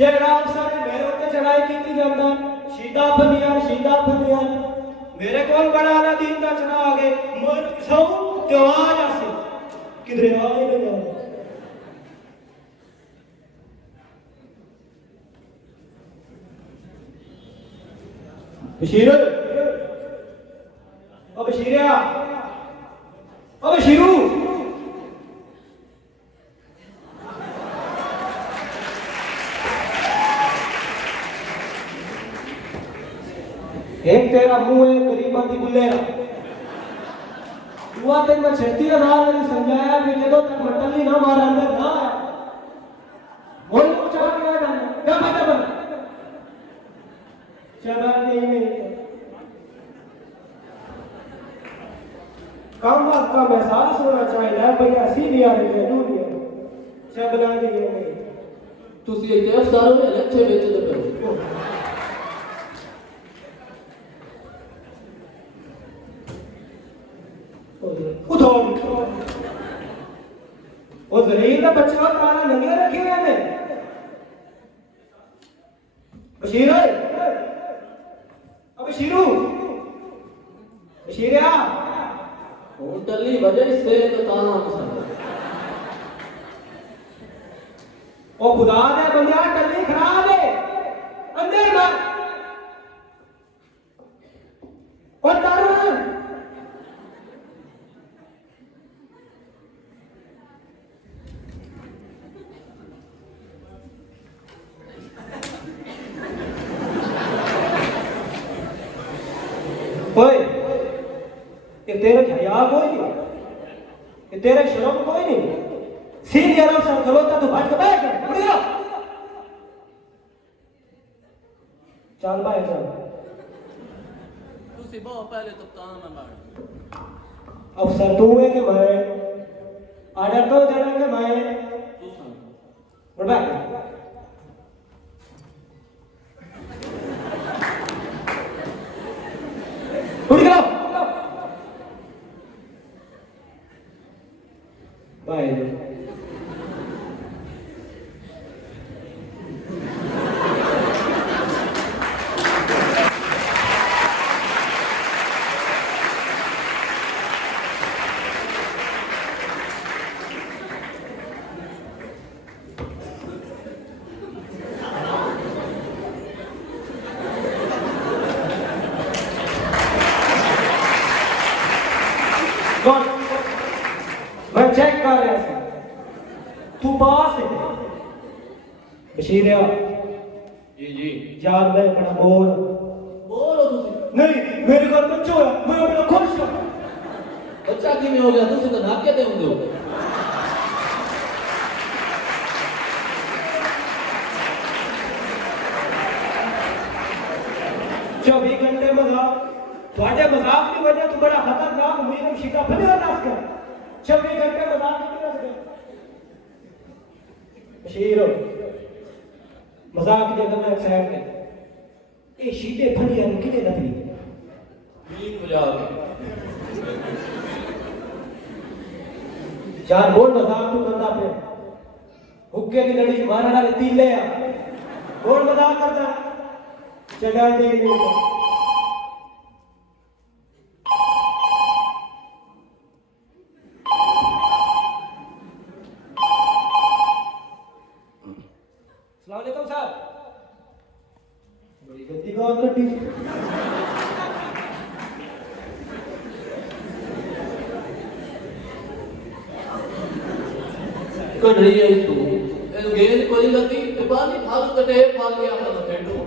जेड़ा अफसर ने मेरे उत्ते चढ़ाई की जाता शीदा फनिया मेरे को बड़ा आला दीन का चढ़ा आ गए मोर सौ तो आ जासे किधरे आ ही नहीं जाता बशीर ओ बशीरिया ओ बशीरू एक तेरा मुंह है गरीबा दी गुलेरा हुआ तेन मैं छेती नाल नहीं समझाया कि जब तक मटली ना मारा अंदर ना आया बोल को चला के आ जाना क्या बात बन चला नहीं काम का एहसास होना चाहिए भैया सीधी आ रही है दुनिया चबला दी है ਤੁਸੀਂ ਇੱਥੇ ਅਫਸਰ ਹੋ ਇੱਥੇ ਵੇਚਦੇ ਪਏ उठो वो जरीन का बच्चा तारा नंगे रखे हुए ने बशीर अब बशीरू बशीरिया होटली वजह से तो ताना पसंद ओ खुदा ने बंदा टल्ली खराब है अंदर मत और तारू ओए ये तेरे हया कोई नहीं ये तेरे शर्म कोई नहीं सीधी आराम से खलोता तो भाज के बैठ उठ गया चल भाई चल ਤੁਸੀਂ ਬਹੁਤ ਪਹਿਲੇ ਤੋਂ ਤਾਨਾ ਮਾਰ अफसर तू है कि मैं आर्डर तो देना कि मैं ਤੂੰ ਸੁਣ उठ बैठ उठ गया भाई कौन मैं चेक कर रहा था तू पास है बशीरिया ਜੀ ਜੀ जाग मैं बड़ा बोल ਬੋਲੋ ਤੁਸੀਂ नहीं मेरे घर बच्चा है मैं बड़ा खुश हूं ਬੱਚਾ ਕਿਵੇਂ ਹੋ ਗਿਆ ਤੁਸੀਂ ਤਾਂ ਨਾਕੇ ਤੇ ਹੁੰਦੇ ਹੋ 24 घंटे मजाक थोड़े मजाक की वजह तो बड़ा खतरनाक मुझे शीता फले नाश कर 24 घंटे मजाक की वजह से बशीर मजाक की जगह में एक्साइट है ये शीते फलिया किने नकली ਮੀਂਹ ਮਜ਼ਾਕ चार बोल मजाक तू करता पे हुक्के की लड़ी मारने वाले तीले आ बोल मजाक करता चढ़ा दे अस्सलामुअलैकुम साहब बड़ी गलती का करती कर रही है तू ਇਹ ਗੇਂਦ ਕੋਈ ਲੱਗੀ ਤੇ ਬਾਲੀ ਫਾਲੂ ਕਟੇ ਫਾਲ ਗਿਆ ਤਾਂ ਫੇਟੋ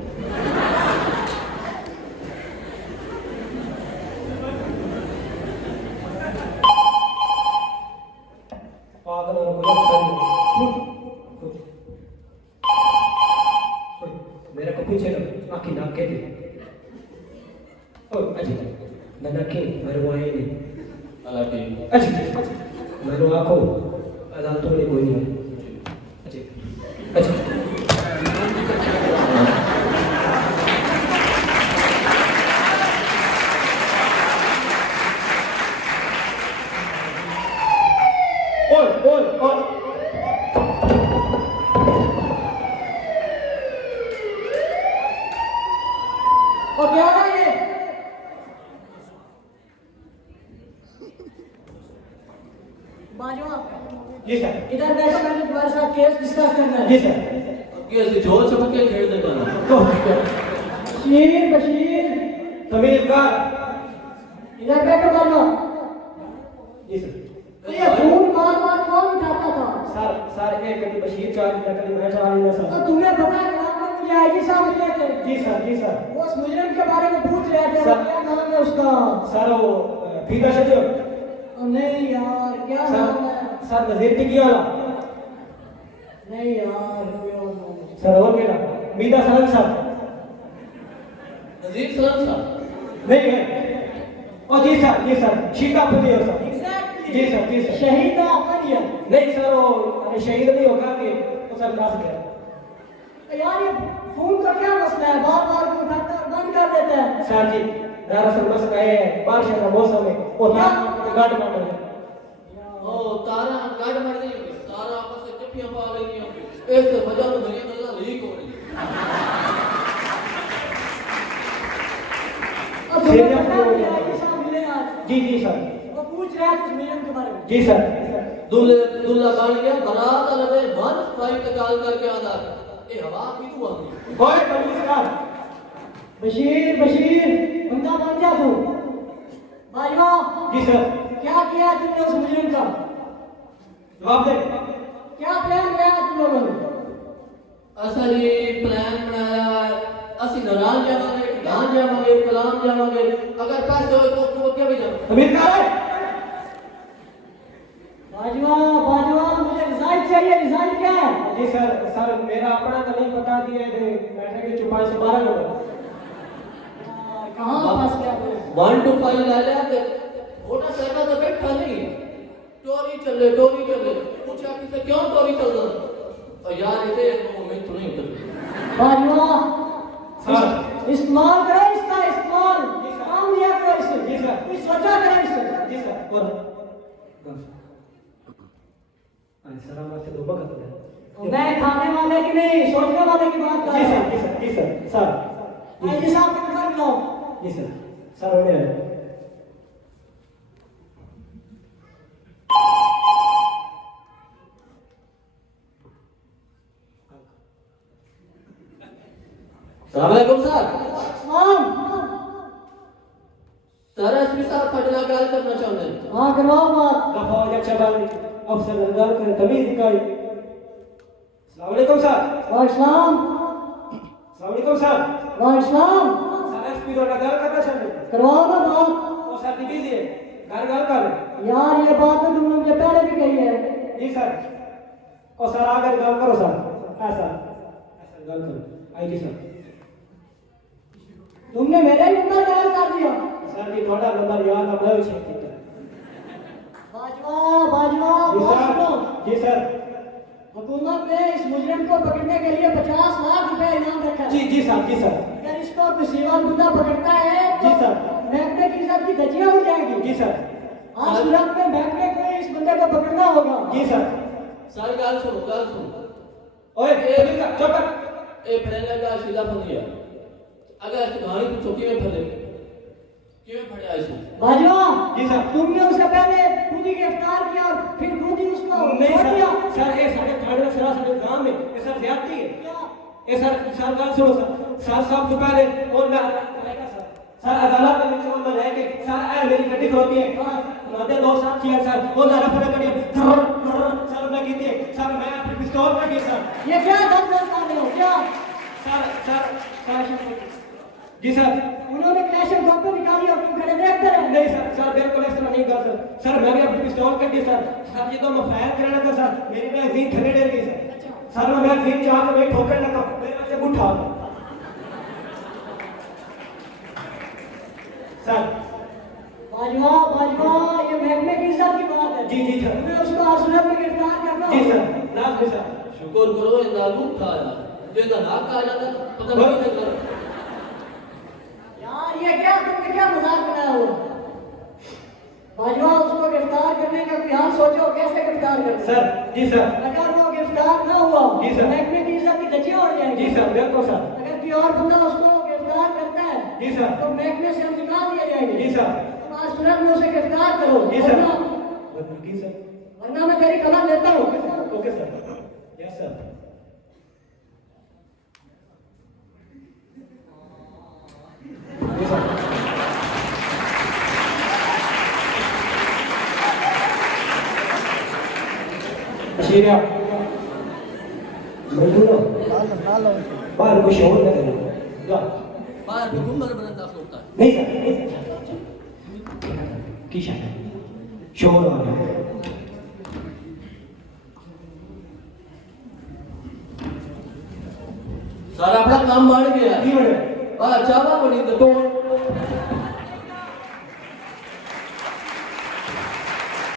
पागल और गुलाम मेरे को पूछे ना आखी नाक के दी ओ अजी नना के मरवाए ने अला ठीक अजी मरो आखो अला तो ने कोई नहीं अजी अजी ओए ओए ओए और क्या है ये? बाजवा जी सर। इधर बैठो, मैंने तुम्हारे साथ केस डिस्कस करना है। जी सर। कैसे जोर से पक्के खेल देगा ना बशीर बशीर तमीज कार। इधर बैठो बाजवा। जी सर। ये खून मार मार कौन उठाता था? सर एक कभी बशीर चार्ज दिया, कभी मैं चार्ज दिया तो सर। तुम्हें पता है रात में मुझे आईजी साहब मिले थे। जी सर। जी सर। वो उस मुजरिम के बारे में पूछ रहे थे, सर। क्या नाम है उसका? सर वो फीता शजो। नहीं यार, क्या नाम है? सर नजीर टिकी वाला। नहीं यार, कोई और नाम है। सर और मेरा मीदा सरन साहब। नजीर सलाम साहब नहीं है। ओ जी सर। जी सर। शीता फुलिया सर। Exactly. जी सर। जी सर। शहीदा फरिया। नहीं सर वो शहीद नहीं होगा कि वो सर नास गया। यार ये फोन का क्या मसला है? बार बार क्यों उठाता है और बंद कर देता है? सर जी दरअसल मसला है बारिश का मौसम है और गाड़ मार रहे हैं। ओ तारा गाड़ मार नहीं होगी, तारा आपस में चिट्ठियां पा लेनी होगी, ऐसे वजह तो दुनिया में लीक हो रही है। अब तुम्हें पता है मुझे आईजी साहब मिले आज। जी जी सर। वो पूछ रहे हैं कुछ मुजरिम के बारे में। जी सर। दुल्ला बन गया बारात लगे मन फाइट निकाल करके आना ये हवा की तू आनी कोई तमीज कार। बशीर बशीर बंदा बन जा तू। बाजवा जी सर। क्या किया तुमने उस मुजरिम का? जवाब दे। क्या प्लान बनाया तुम लोगों ने? असली प्लान बनाया असि नाराज जावांगे गान जावांगे कलाम जावांगे अगर पैसे हो तो क्या भी जाओ तमीज कार है। बाजवा बाजवा मुझे रिजल्ट चाहिए। रिजल्ट क्या है? जी सर। सर मेरा अपना तो नहीं पता दिए थे बैठे के चुपाई से 12 नंबर। कहाँ फंस गया तू? 1 to 5 ले लिया ते छोटा सरका तो बैठा नहीं चोरी चले पूछा किसे क्यों चोरी चल रहा और यार ये मैं तो नहीं उतर बाजवा सर। इस्तेमाल करो इसका, इस्तेमाल जी सर। काम लिया करो इससे। जी सर। कुछ सोचा करो इससे। जी सर। और सर हम आपसे धोखा करते हैं। मैं खाने वाले की नहीं, सोचने वाले की बात कर जी रहा सर। हूँ। जी सर। जी सर। सर आईजी साहब को नंबर मिलाओ। जी सर। सर होने हैं। अस्सलाम वालेकुम सर हाँ सर एसपी साहब फटला गल करना चाहते हैं हाँ करवाओ बात। दफा हो जा चबाल अफसर दरगाह करे तमीज दिखाई। अस्सलाम वालेकुम सर। वालेकुम अस्सलाम वालेकुम सर। वालेकुम। सर एसपी दरगाह गल करना चाहते हैं। करवाओ ना बात। और सर दीजिए घर गल कर। यार ये बात तो तुमने मुझे पहले भी कही है। जी सर। और सर आकर गल करो सर। ऐसा गल करो आईडी सर। तुमने मेरा ही नंबर डायल कर दिया। सर जी थोड़ा नंबर याद अब है चेक कीता। बाजवा बाजवा जी बात सर। सुनो। जी सर। हुकूमत ने इस मुजरिम को पकड़ने के लिए 50 लाख रुपए इनाम रखा है। जी जी सर। जी सर। अगर इसको किसीवान बंदा पकड़ता है तो जी सर। महकमे की इज्जत की धज्जियां उड़ जाएंगी। जी सर। आज सूरत में महकमे को इस बंदे को पकड़ना होगा। जी सर। सर गल सुनो ओए तमीज कर चुप कर। ए फड़ेगा का सीधा फंस गया अगर तुम्हारी तो चौकी में फंसे क्यों फड़े ऐसे बाजवा जी सर। तुमने उसे पहले खुद ही गिरफ्तार किया और फिर खुद ही उसको नहीं छोड़ दिया। सर ये साढ़े थाने सरासर काम में ये सर ज्यादती है। क्या? ये सर गल सुनो सर। सर साहब से पहले और मैं सर अदालत में चोर में लेके सर मेरी गड्डी खलोती है नाते दो साथी है सर वो ना रफड़ करी सर मैं कीती है सर मैं अपनी पिस्तौल कटी सर। ये क्या दम कर रहे हो क्या? सर जी सर। उन्होंने क्लैशर बम निकाली और तुम खड़े देखते रहे। नहीं सर। सर बिल्कुल इस तरह नहीं कर सर। सर मैं भी अपनी पिस्तौल कटी सर। सर ये तो मैं फायर करने लगा सर मेरी मैगजीन ठगे डर गई सर। सर मैं मैगजीन चाह के मैं ठोकर लगा मेरे बच्चे उठा सर। बाजवा बाजवा ये महकमे की इज्जत की बात है। जी जी सर। तुम्हें उसको आसुरत में गिरफ्तार करना जी होगा। सर। नाम जी सर। शुक्र करो इन नालू खाया जिसका नाक आ जाता पता नहीं चलता यार ये क्या तुमने क्या मजाक बनाया हुआ? बाजवा उसको गिरफ्तार करने का कोई हाल सोचो कैसे गिरफ्तार करना। सर जी सर। अगर वो गिरफ्तार ना हुआ जी सर। महकमे की इज्जत की धज्जियां उड़ जाएंगी। जी सर बिल्कुल सर। अगर कोई और बंदा उसको गिरफ्तार इकरार करता है जी सर। तो महकमे से हम निकाल दिए जाएंगे। जी सर। तुम आज तुरंत में उसे गिरफ्तार करो, जी सर। वरना जी सर। वरना मैं तेरी कलम लेता हूँ। Okay sir. Yes sir. जी सर। अशीरिया बोलो बाहर कुछ और ना करो जा बाहर हुकूमत बनता होता है। नहीं सर नहीं सर की शायद शोर आ रहा है सारा अपना काम बढ़ गया। नहीं बड़े चावा बनी तो